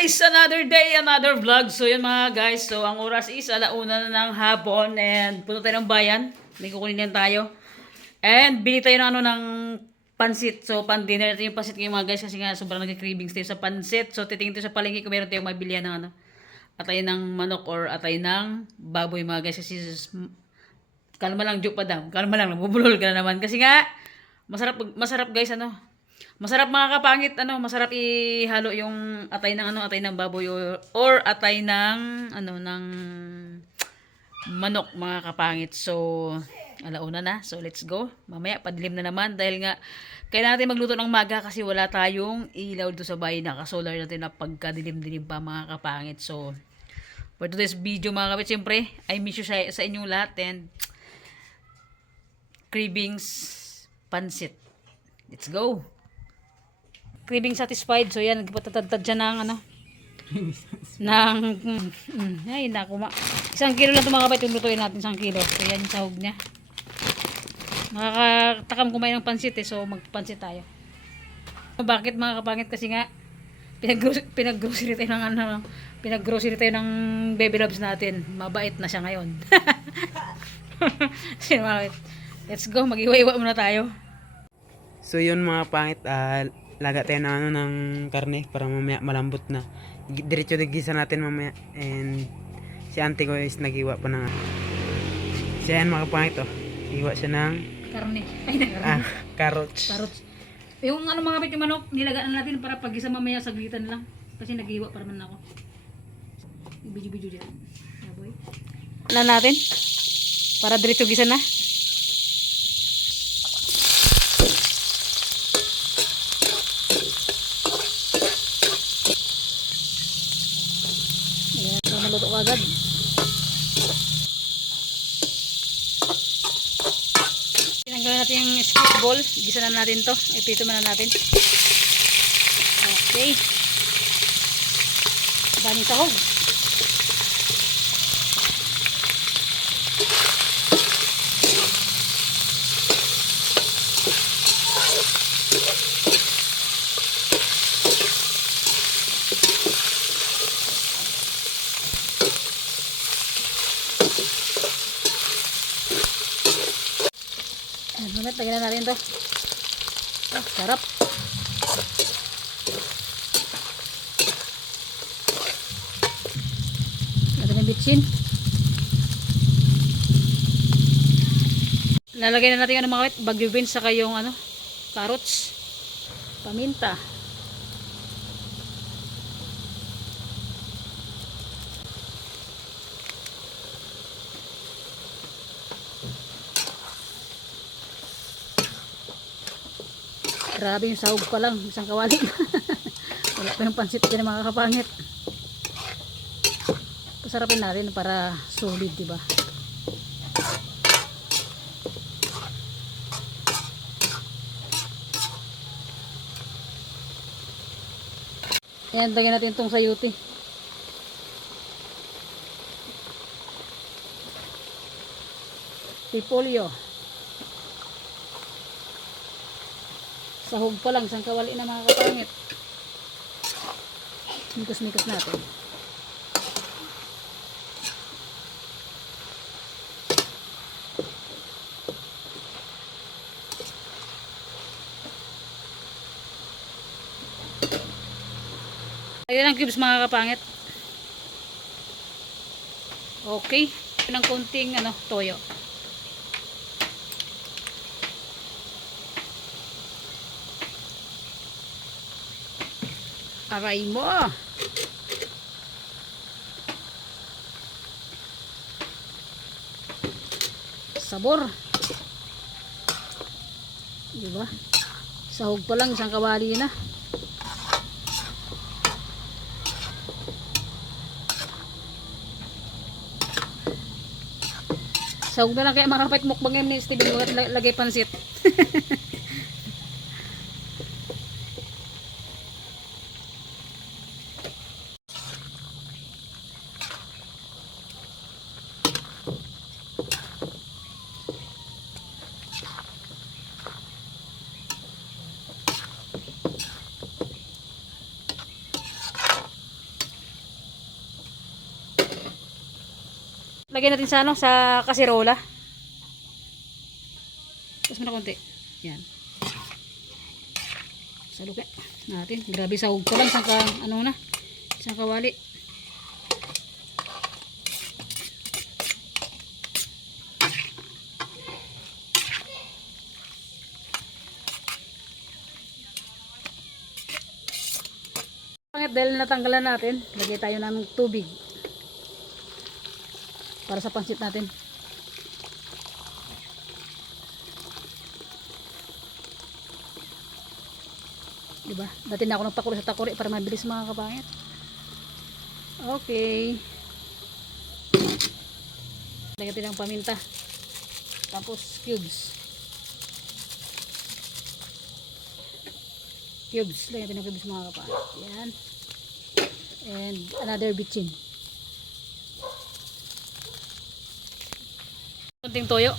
guys! Another day, another vlog. So yan mga guys, so ang oras is 1:00 na ng hapon and punta tayo ng bayan. May kukunin lang tayo. And bili tayo ng ng pansit. So pan-dinner natin yung pansit ngayon mga guys kasi nga sobrang nag-cravings tayo sa pansit. So titingin tayo sa palengke kung meron tayong mabilihan ng atay ng manok or atay ng baboy mga guys. Kasi kalma lang, joke pa daw. Kalma lang, nabubulol ka na naman. Kasi nga, masarap guys, masarap mga kapangit, masarap ihalo yung atay ng baboy or atay ng ng manok mga kapangit. So, 1:00 na. So, let's go. Mamaya padilim na naman dahil nga kailangan natin magluto ng maga kasi wala tayong ilaw dito sa bahay. Naka-solar natin na pagkadilim-dilim pa mga kapangit. So, for today's video mga kapit, siyempre, I miss you sa inyong lahat and cravings pansit. Let's go. Craving satisfied. So yan, nagpatatad siya ng ay naku 1 kilo lang ito mga kapit yung lutuin natin, 1 kilo. So yan yung sahog niya. Nakakatakam kumain ng pansit so magpansit tayo. Bakit mga kapangit? Kasi nga pinag-grocery tayo ng pinag-grocery tayo ng baby loves natin. Mabait na siya ngayon. Let's go, mag-iwa-iwa muna tayo. So yun mga pangit, laga tayo ng ng karne para mamaya malambot na. Diretso digisa natin mamaya. And si auntie ko is nagiwa pa ng siya yan mga pangit iwa siya ng karne. Ay na karne. Carrots. Yung mga kapit yung manok, nilagaan natin para pag-isa mamaya saglitan lang. Kasi naghiwa pa naman ako. Video dyan. Yeah, boy. Ano natin? Para diretso gisa na. Naluto ko agad. Tinanggalan natin yung skip ball. Gisa na natin to. Ipito na natin. Okay. Daming sahog. Lagyan na natin to. Sarap. Lagyan ng bitchin. Lalagay na natin mga kapit, bagyo beans saka yung carrots, paminta. Grabe yung sahog pa lang, isang kawali. Wala pa yung pansit din mga kapangit. Pasarapin natin para solid, diba? Ayan, lagyan natin itong sayuti. Repolyo. Sahog pa lang, isang kawali na mga kapangit. Mikos-mikos natin. Ayan ang cubes mga kapangit. Okay. Ng konting toyo. Aray mo. Sabor. Diba? Sahog pa lang, isang kawali na. Sahog na lang kaya mga kapit mukbang ni Steven lagay pansit. Lagyan natin sa ano, sa kasirola. Tapos mo na konti. Yan. Salukin natin. Grabe sahog pa lang. Isang ka, ano na. Isang kawali. Pangit dahil natanggalan natin, lagay tayo ng tubig para sa pansit natin. Diba? Dati na ako nagpakulo sa takuri para mabilis mga kapangit. Okay. Lagyan natin ng paminta. Tapos cubes. Cubes. Lagyan natin ng cubes mga kapangit. Yan. And another bitchin. Kunting toyo.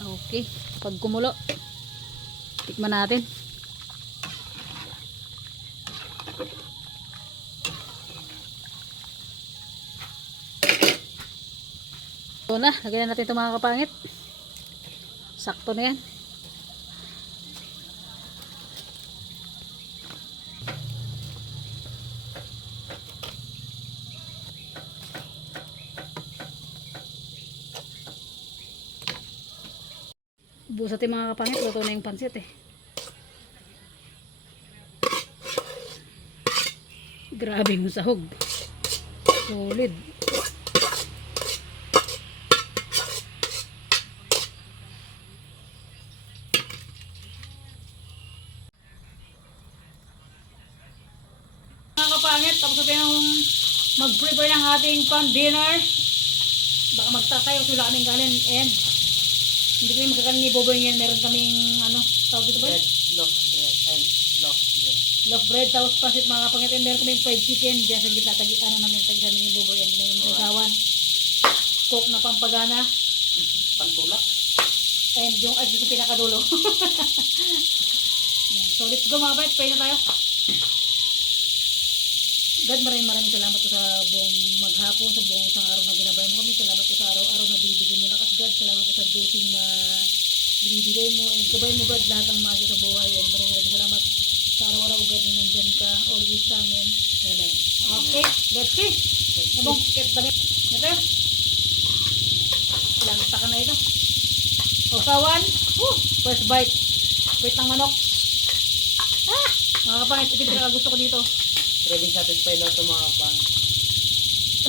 Okay. Pag kumulo, tikman natin. Ito na. Lagyan natin ito mga kapangit. Sakto na yan. Buos natin mga kapangit. Luto na yung pansit eh. Grabe yung sahog. Solid. Mga kapangit, tapos natin yung mag-prepare ng ating pan-dinner. Baka magtatay o sila kaming kanin. And hindi kami magkakanin ni Boboy ngayon. Meron kaming ano, tawag dito ba? Bread, loaf bread, and loaf bread. Loaf bread, tapos pansit mga kapangit. And meron kaming fried chicken. Diyan sa gitna, ano namin, tagi sa amin ni Boboy. And meron kaming sasawan. Coke na pampagana. Pantulak. And yung ice sa pinakadulo. Yan. So let's go mga kapangit. Pray na tayo. God, maraming salamat po sa buong maghapon, sa buong isang araw na binabay mo kami. Salamat po sa araw-araw na binibigay mo lakas, God. Salamat po sa blessing na binibigay mo. And gabay mo, God, lahat ng magyo sa buhay. And maraming salamat sa araw-araw, God, na nandyan ka always sa amin. Amen. Okay, let's see. Nabong, kit dami. Ito. Lanta ka na ito. Sausawan. First bite. Wait ng manok. Mga kapangit, ito yung gusto ko dito. Pwedeng satisfied daw ito mga kapangit.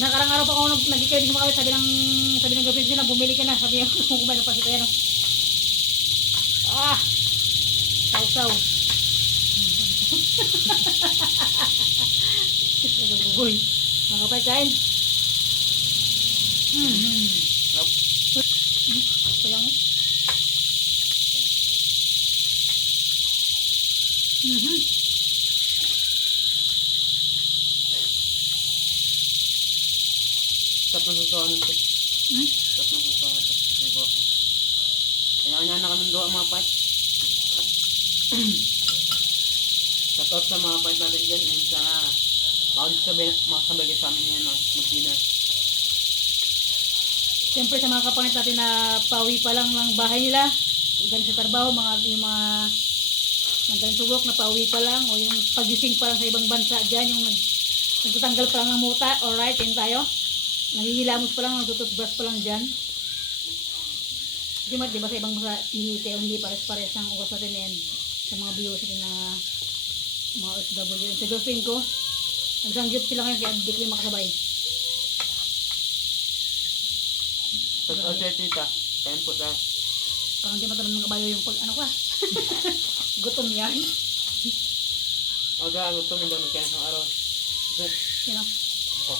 Nakarang araw pa ako nag-craving makawit. Sabi ng girlfriend ko na bumili ka na. Sabi niya kung kumain ng pasit. Ayan o. Sausaw. Buboy. Mga kapay kain. Yup. Sayang eh. Sarap ng susawan nito. Sarap ng susawan ito. Susuwa ko. Kanya-kanya na kami gawa mga pat. Shout out sa mga pat natin dyan. And sana makasabay kayo sa amin ngayon mag-dinner. Siyempre sa mga kapangit natin na pauwi pa lang ng bahay nila. Galing sa trabaho. Yung mga nanggaling sa work na pauwi pa lang. O yung pagising pa lang sa ibang bansa dyan. Yung nagtatanggal pa lang ng muta. Alright, yun tayo. Nangihilamos pa lang, nagtututbrush pa lang dyan. Kasi di ba sa ibang bansa, hindi pares-pares ang oras natin and sa mga viewers natin na mga OFW. Sa girlfriend ko, nagsangyot sila ngayon kaya hindi ko yung makasabay. Shout out sa tita. Kain po tayo. Parang di matalang ng kabayo yung pag ano ka. Gutom yan. O dahil gusto mo daw magkain sa araw. Kasi, You know? ako.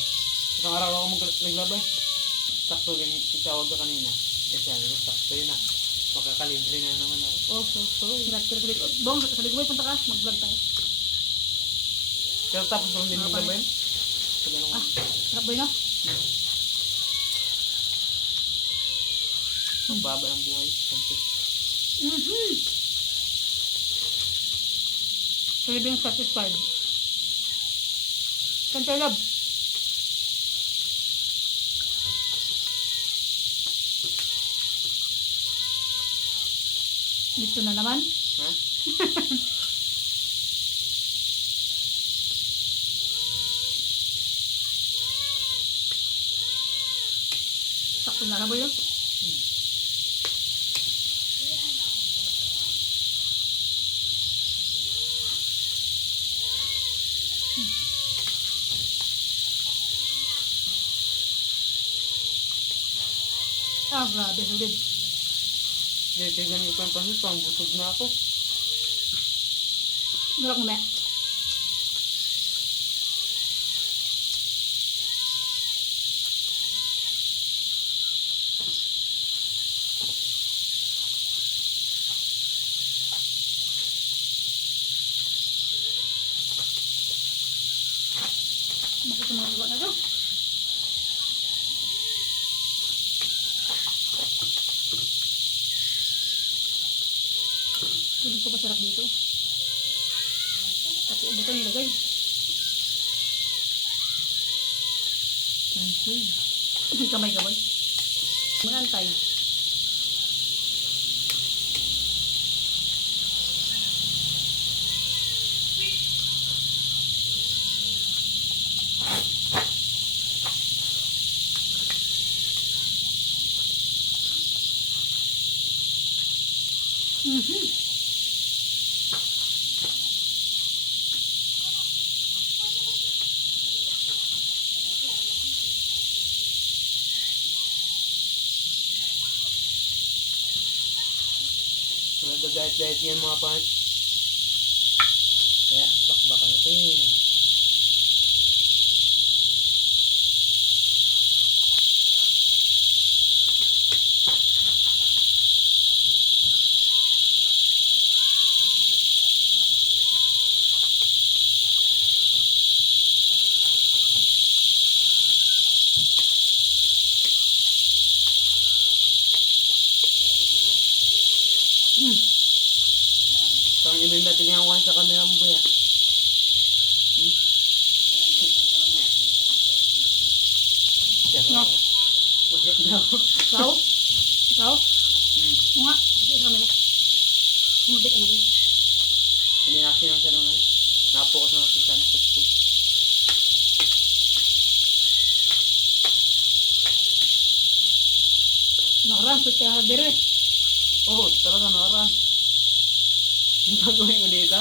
Isang araw ako naglabay. Sakto ganyan, itawag ka kanina. Kasi ano, sakto yun na. Makakalibre na naman ako. So. Sabi ko, punta ka, mag-vlog tayo. Pero tapos naman din maglabay. Sabi naman. Sarap ba yun, no? Magbaba ang buhay. Sampit. So, yung satisfied. Kanta love. Dito na naman. Ha? Sakto na raboy yun. Ah, grabe. Solid. Tignan ko pa yung pansit, pang busog na ako. Mura ko, me. Bakit tumagawa na to? Piling ko masarap dito. Pati iba ito nilagay. Kamay-kamay. Manantay. Nagda-diet yan mga pangit. Kaya bakbakan natin. Pang ibig natin yung kuhan sa kamera mo buya. No. Bakit daw? Ikaw? Ikaw? Oo nga. Hindi sa kamera. Kumabit ka na ba? Hindi na kasi nang sanong na. Napokus na kasi sana sa school. Nakarampot ka biro eh. Oo, talaga nakaraan. Yung gagawin ko dito?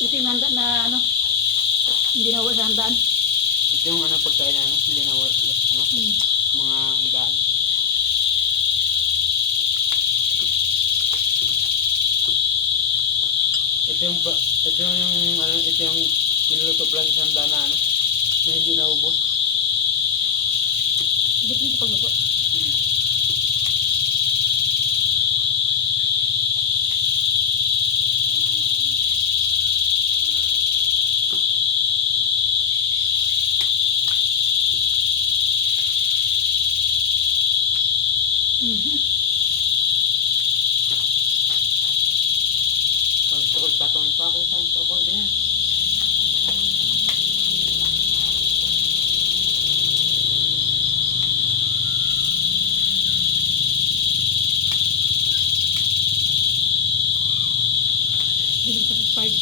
Ito yung handa na ano, hindi nawala sa handaan. Ito yung ano pagkain na ano, hindi na ano, mga daan. Ito yung ano, ito yung niluluto lang isang daan na ano, na hindi naubos. Hindi dito pagluto. Pag patong pa ako sa papang din. Hindi ka satisfied.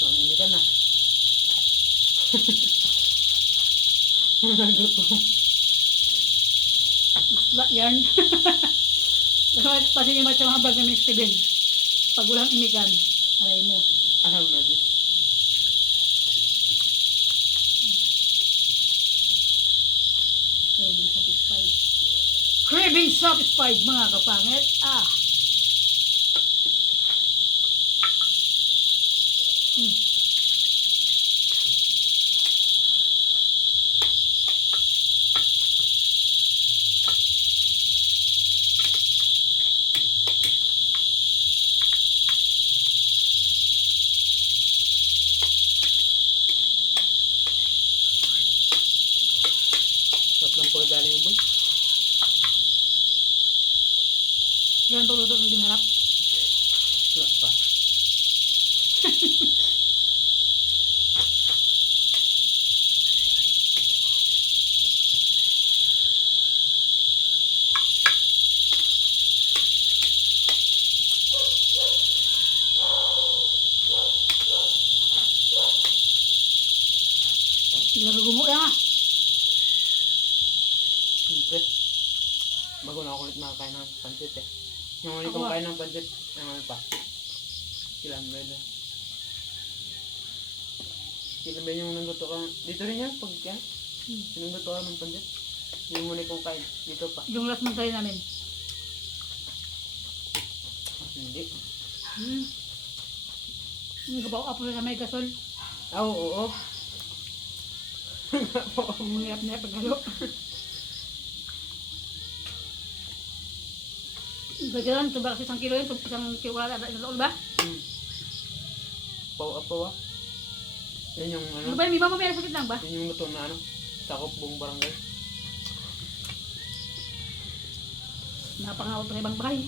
So, ang imitan na. Nagutom. Isla yan. Pati naman sa mga bag na Mr. Ben. Pag walang imigan, aray mo. Alam na din. Craving satisfied. Craving satisfied mga kapangit. Ah. Mm. Sarap ng pagdali mo, boy. Yan pagluto ng dinarap. Wala pa. Nagagumo yan ah. Siyempre. Bago na ako ulit nakakain ng pancit eh. Yung ulit Ako kong ah. kain ng pancit, ano pa? Kailan ba yun? Kailan ba yung nagluto ka? Dito rin yan, pag yan. Yung nagluto ka ng pancit. Yung ulit kong kain, dito pa. Yung last man tayo namin. Hindi. Yung kabaw apo sa may gasol. Ah, oo, oo. Ang niyap paghalo. Gagalan, ito ba kasi 1 kilo yun? 1 kilo wala na sa ba? Paw-apaw ah. Yan yung Ano ano, ba yun? May mamamaya sakit lang ba? yan yung luto na ano, sakop buong barangay. Napangawal pa sa ibang bahay.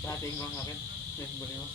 Dating ko ang akin. Memory mo.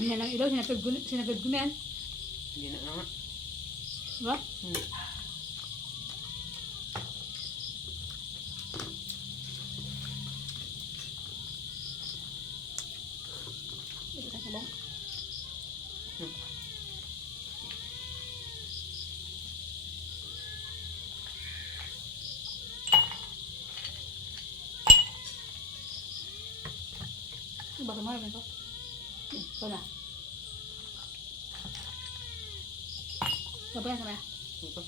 May ng ilaw, sinagad ko na yan. Hindi na nga. Diba? Ito sa sabong. Baka mo rin ito. Ito na. Sabay, sabay. Ito.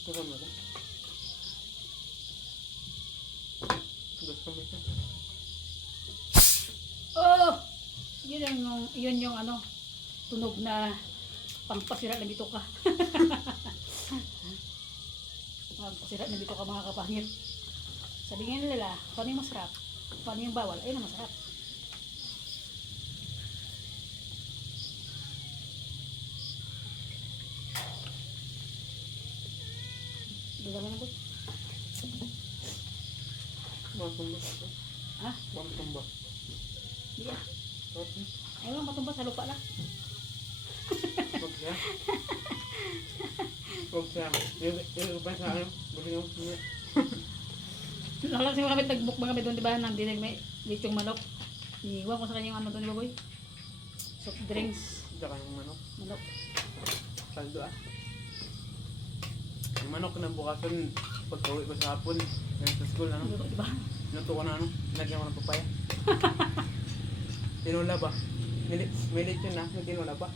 Ito ka muna. Gusto mo ito. Oh! Yun yung ano, tunog na pangpasira na bito ka. Pangpasira na bito ka mga kapangit. Sabihin nila, paano yung masarap? Paano yung bawal? Ayun ang masarap. Dala mo na po. Matumba. Ha? Matumba. Hindi ah. Okay. Ayaw lang matumba sa lupa lang. Huwag siya. Huwag siya. Yung pa sa ano. Buli yung siya. Lalang siya kami nagbukbang kami doon, di ba? Nang dinig may lechong manok. Iiwan ko sa kanya yung ano doon, di ba boy? Soft drinks. Tsaka yung manok. Manok. Kaldo ah. Yung manok na bukasan pagka-uwi ko sa hapon. Ngayon sa school, ano? Luto, di ba? Luto ko na ano. Lagyan ko ng papaya. Tinula ba? May lechon na. May tinula ba?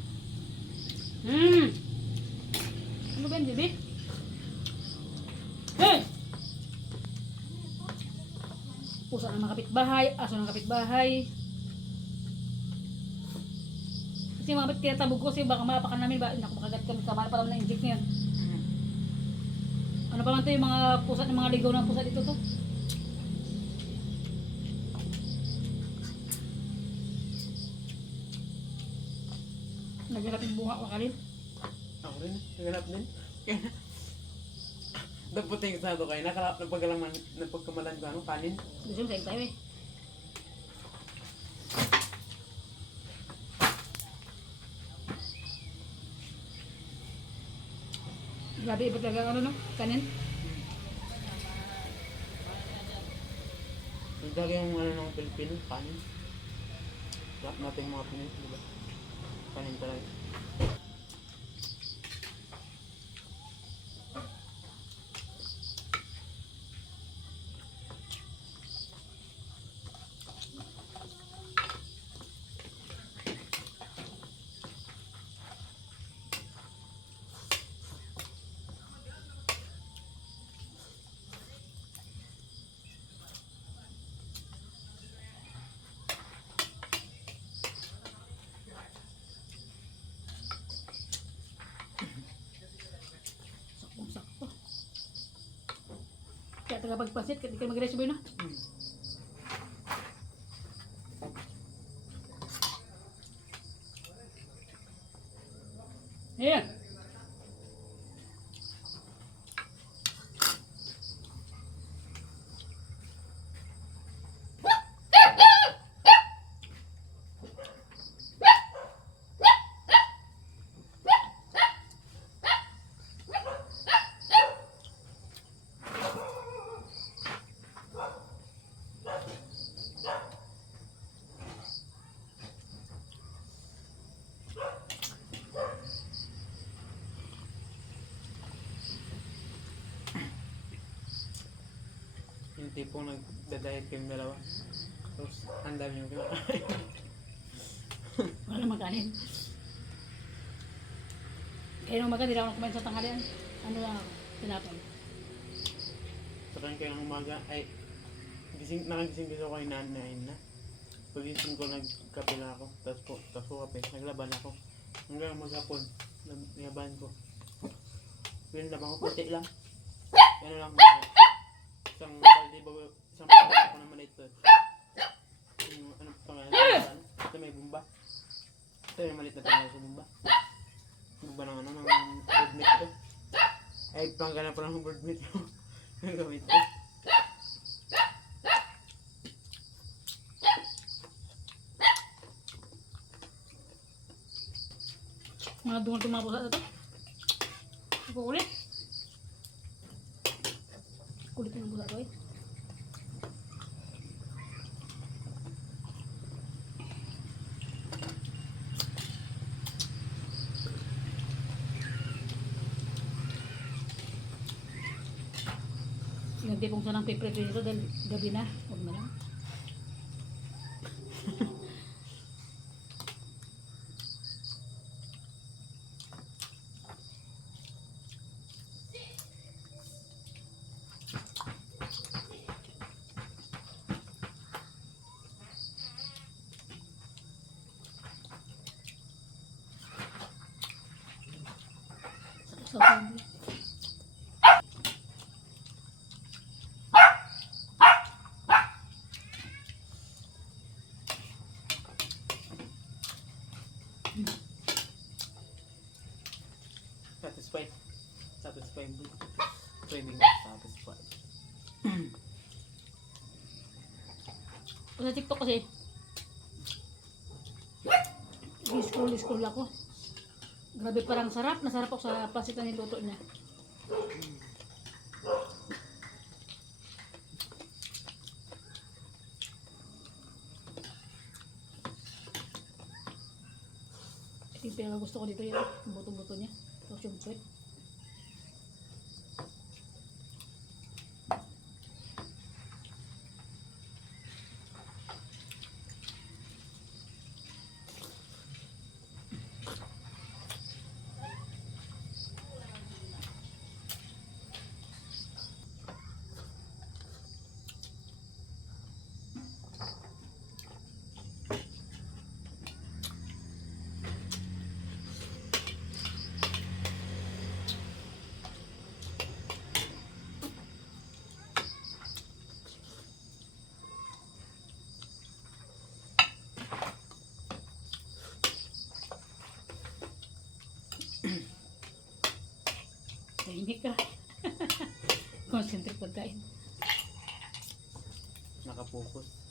Ano ba yun, Bibi? Hey! Pusa ng mga kapitbahay, aso ng kapitbahay. Kasi mga kapit tinatabog ko kasi baka mapakan namin ba? Naku, makagat kami, kamala pa naman na inject na yun. Ano pa man to yung mga pusa ng mga ligaw ng pusa dito to? Naghanap yung bunga ko kalin. Ako rin. Naganap din. Naputing sa ito kayo. Napagkamalan ko ano, kanin. Gusto mo sa'yo tayo eh. Grabe, iba talaga ang ano no? Kanin. Nagdagay yung ano ng Pilipino, kanin. Lahat natin mga Pinoy, di ba? Kanin talaga. Sakto. Kaya taga pagpasit, kaya di ka mag-recipe no? Ayan. Yung tipong nagda-diet kayong dalawa. Tapos, ang dami yung kinakain. Wala magkanin. Kaya nung umaga, di na ako kumain sa tanghalian. Ano lang ako, tinapay. Sa kayo kayo ng umaga, ay, nakagising kasi ako kay nanay na. Pagising ko, nagkape lang ako. Tapos ko kape, naglaban ako. Hanggang maghapon, naglaban ko. Pinlaban ko, puti lang. Ano lang, isang balde bago, isang balde ako naman ito. Yung ano pangalan, ito may bumba. Ito yung maliit na pangalan sa bumba. Bumba ng ano, ng bird meat ko. Ay, panggalan pa ng bird meat ko. Yung gamit ko. Mga dungan tumapo sa ito. Ako ulit. Kulit ng busa ko eh. Hindi kung saan ang piprito nito dahil gabi na. Huwag na lang. So, Satisfied. Satisfied. Craving satisfied. sa TikTok kasi, scroll ako. Grabe parang sarap. Nasarap ako sa pasit na niluto niya. Ito yung pinaka gusto ko dito yun. Yung buto-buto niya. Tapos yung puwet. Tahimik ka. Concentrate pagkain. Nakapokus.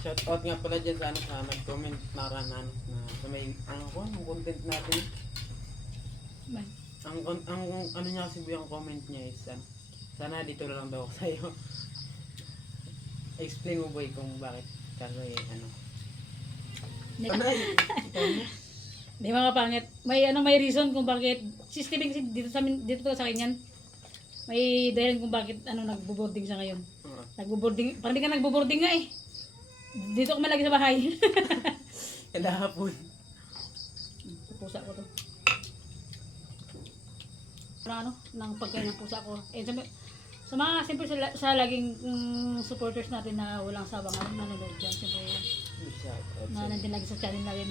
Shout out nga pala dyan sa sa nag-comment na sa may ang content natin. Man. Ang ano niya kasi yung comment niya is sana dito na lang daw ako sa'yo. Explain mo boy kung bakit kasi Di mga pangit. May reason kung bakit si Steven kasi dito to sa akin yan. May dahilan kung bakit nagbo-boarding siya ngayon. Nagbo-boarding, parang di ka nagbo-boarding nga eh. Dito ako malagi sa bahay. Kada hapon. Sa pusa ko to. Nang pagkain ng pusa ko. Eh, sa mga, siyempre sa laging supporters natin na walang sawang nanonood dyan. Siyempre, na nandun lagi sa channel, lagi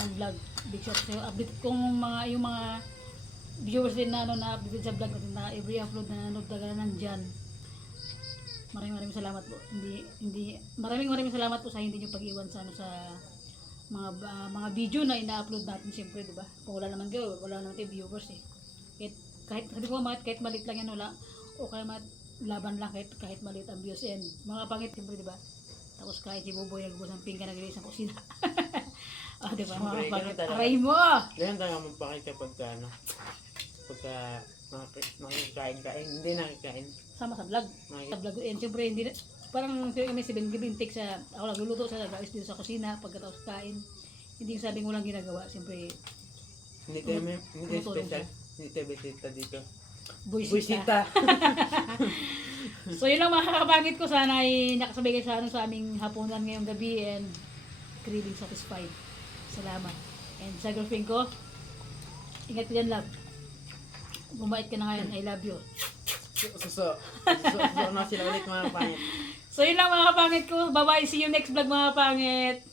ng vlog. Big shout sa'yo. Update kung yung mga viewers din na update sa vlog natin na every upload na nanonood talaga nandyan. Maraming salamat po. Maraming salamat po sa hindi niyo pag-iwan sa sa mga video na ina-upload natin siyempre, 'di ba? Kung wala naman tayo viewers eh. Kahit sabi ko kahit maliit lang yan wala o kaya laban lang kahit maliit ang views and mga pangit siyempre, 'di ba? Tapos kahit si Boboy nagbubos ng pinggan naglilis ng kusina. Di ba? Mga pangit. Aray mo. Ganyan tayo magpakita pagka nakikain ka. Hindi nakikain. Sama sa vlog. Sa vlog. And siyempre, hindi na, parang kami si Ben Gibin take sa, ako nagluluto sa guys dito sa kusina, pagkatapos kain. Hindi yung sabing walang ginagawa. Siyempre, hindi special. Hindi tayo bisita dito. Buisita. So yun lang mga kakapangit ko. Sana ay nakasabay kayo sa aming hapunan ngayong gabi and craving satisfied. Salamat. And sa girlfriend ko, ingat ka dyan, love. Bumait ka na ngayon. I love you. Suso na sila ulit mga pangit. So yun lang mga kapangit ko. Bye bye. See you next vlog mga kapangit.